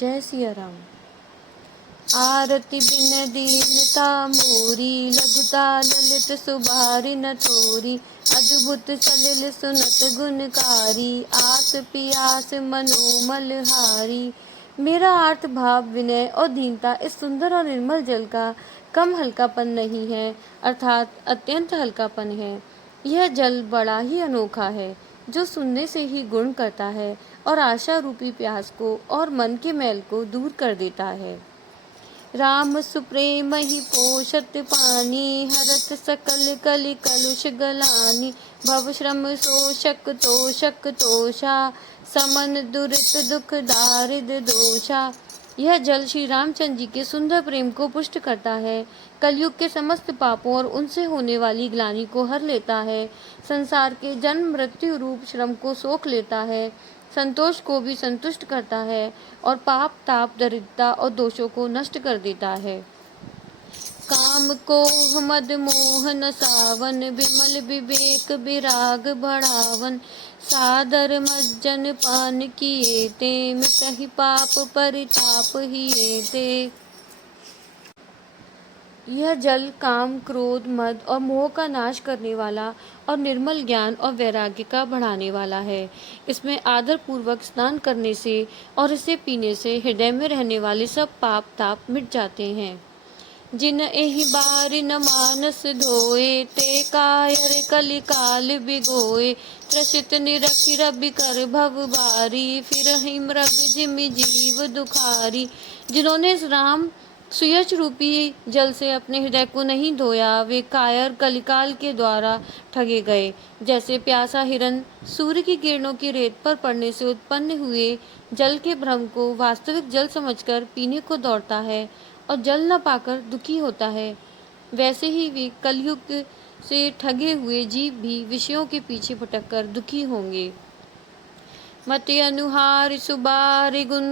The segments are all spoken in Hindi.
जय सिया राम। आरती बिन दीनता मोरी, लघुता ललित सुबारि न थोरी। अद्भुत सलिल सुनत गुणकारी, आस पियास मनोमल हारी। मेरा अर्थ भाव विनय और दीनता इस सुंदर और निर्मल जल का कम हल्कापन नहीं है, अर्थात अत्यंत हल्कापन है। यह जल बड़ा ही अनोखा है, जो सुनने से ही गुण करता है और आशा रूपी प्यास को और मन के मैल को दूर कर देता है। राम सुप्रेम ही पोषत पानी, हरत सकल कलि कलुष गलानी। भव श्रम शोषक तोषक तोषा, समन दुरित दुख दारिद दोषा। यह जल श्री रामचंद्र जी के सुंदर प्रेम को पुष्ट करता है, कलयुग के समस्त पापों और उनसे होने वाली ग्लानि को हर लेता है, संसार के जन्म मृत्यु रूप श्रम को सोख लेता है, संतोष को भी संतुष्ट करता है और पाप ताप दरिद्रता और दोषों को नष्ट कर देता है। काम कोह मद मोह नसावन, विमल विवेक विराग बढ़ावन। सादर मज्जन पान किए ते, मिटहि पाप परिताप हिए ते। यह जल काम क्रोध मद और मोह का नाश करने वाला और निर्मल ज्ञान और वैराग्य का बढ़ाने वाला है। इसमें आदर पूर्वक स्नान करने से और इसे पीने से हृदय में रहने वाले सब पाप ताप मिट जाते हैं। जिन एहि बार न मानस धोए, ते कायर कलि काल बिगोए। त्रसित निरखि रबि कर भव बारी, फिर ही मृग जिमि जीव दुखारी। जिन्होंने इस राम सुयश रूपी जल से अपने हृदय को नहीं धोया, वे कायर कलिकाल के द्वारा ठगे गए। जैसे प्यासा हिरन सूर्य की किरणों की रेत पर पड़ने से उत्पन्न हुए जल के भ्रम को वास्तविक जल समझकर पीने को दौड़ता है और जल न पाकर दुखी होता है, वैसे ही वे कलयुग से ठगे हुए जीव भी विषयों के पीछे भटककर दुखी होंगे। मति अनुहार सुबारि गुण,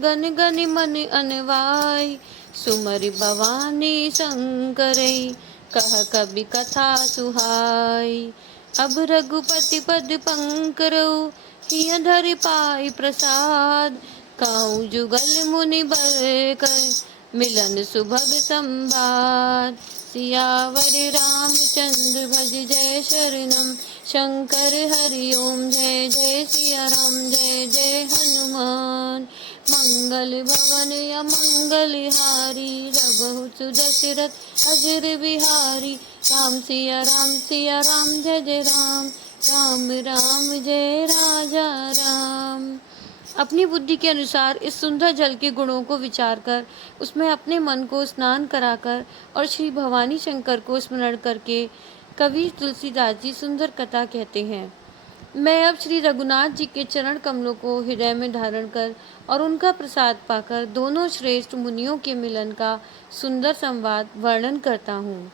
गन गन मन अनवाई। सुमरि भवानी शंकरई, कह कबि कथा सुहाई। अब रघुपति पद पंकरऊ, हिय धरि पाई प्रसाद। काऊ जुगल मुनि बर कर, मिलन सुभग संवाद। सियावर रामचंद्र भज जय शरणम, शंकर हरि ओम जय जय सिया राम जय जय हनुमान। मंगल भवन अमंगल हारी, रघु दशरथ अजर बिहारी। राम सिया राम जय जय राम, राम राम जय राजा राम। अपनी बुद्धि के अनुसार इस सुंदर जल के गुणों को विचार कर उसमें अपने मन को स्नान कराकर और श्री भवानी शंकर को स्मरण करके कवि तुलसीदास जी सुंदर कथा कहते हैं। मैं अब श्री रघुनाथ जी के चरण कमलों को हृदय में धारण कर और उनका प्रसाद पाकर दोनों श्रेष्ठ मुनियों के मिलन का सुंदर संवाद वर्णन करता हूँ।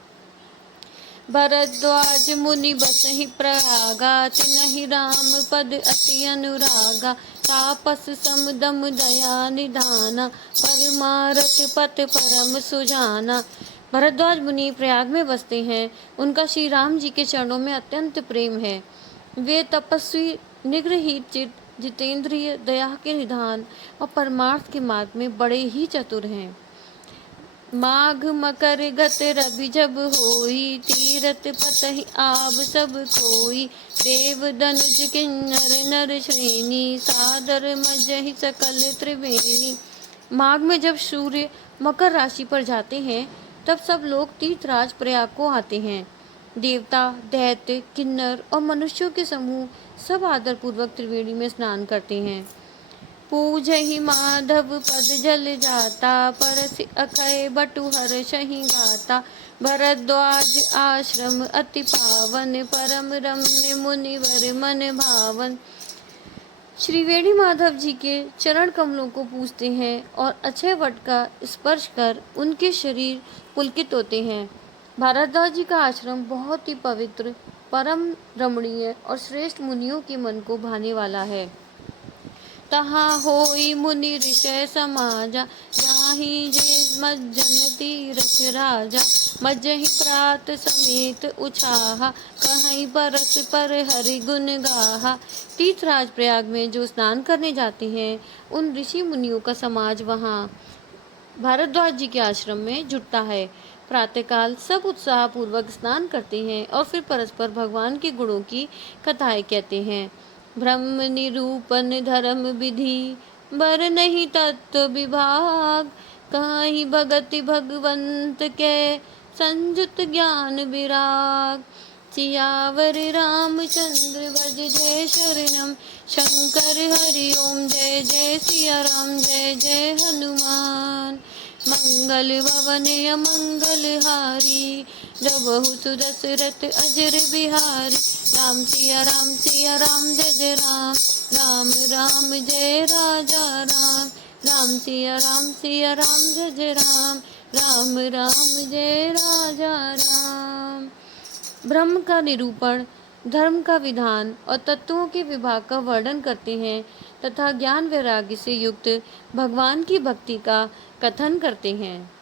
भरद्वाज मुनि बसहि प्रयागा, तिनहि राम पद अति अनुरागा। तापस समदम दया निधाना, परमारथ पथ परम सुजाना। भरद्वाज मुनि प्रयाग में बसते हैं, उनका श्री राम जी के चरणों में अत्यंत प्रेम है। वे तपस्वी, निग्रहित चित्त, जितेंद्रिय, दया के निधान और परमार्थ के मार्ग में बड़े ही चतुर हैं। माघ मकर गत रवि जब होई, तीरथ पतहि आब सब कोई। देव दनुज किन्नर नर श्रेणी, सादर मजहि सकल त्रिवेणी। माघ में जब सूर्य मकर राशि पर जाते हैं, तब सब लोग तीर्थराज प्रयाग को आते हैं। देवता, दैत्य, किन्नर और मनुष्यों के समूह सब आदर पूर्वक त्रिवेणी में स्नान करते हैं। पूजहि माधव पद जल जाता, परसि अखय बटु हर्षहि गाता। भरद्वाज आश्रम अति पावन, परम रम्य मुनिवर मन भावन। श्री वेणी माधव जी के चरण कमलों को पूजते हैं और अक्षय वट का स्पर्श कर उनके शरीर पुलकित होते हैं। भारद्वाज जी का आश्रम बहुत ही पवित्र, परम रमणीय और श्रेष्ठ मुनियों के मन को भाने वाला है। तहाँ होई मुनि ऋषि समाजा, जाहि जे मज्जन तीरथ राजा। मज्जहि प्रात समेत उछाहा, कहीं परस पर हरि गुण गाहा। तीर्थराज प्रयाग में जो स्नान करने जाते हैं, उन ऋषि मुनियों का समाज वहाँ भारद्वाज जी के आश्रम में जुटता है। प्रातःकाल सब उत्साह पूर्वक स्नान करते हैं और फिर परस्पर भगवान के गुणों की कथाएं कहते हैं। ब्रह्म निरूपण धर्म विधि, बर नहीं तत्व विभाग। कहीं भगति भगवंत के, संयुत ज्ञान विराग। सियावर रामचंद्र भज जय शरणम, शंकर हरि ओम जय जय सिया राम जय जय हनुमान। मंगल भवन अमंगल हारी, जबहु सुदशरथ अजर बिहारी। राम सिया राम जय जय राम, राम राम जय राजा राम। राम सिया राम जय जय राम, राम राम जय राजा राम। ब्रह्म का निरूपण, धर्म का विधान और तत्वों के विभाग का वर्णन करते हैं तथा ज्ञान वैराग्य से युक्त भगवान की भक्ति का कथन करते हैं।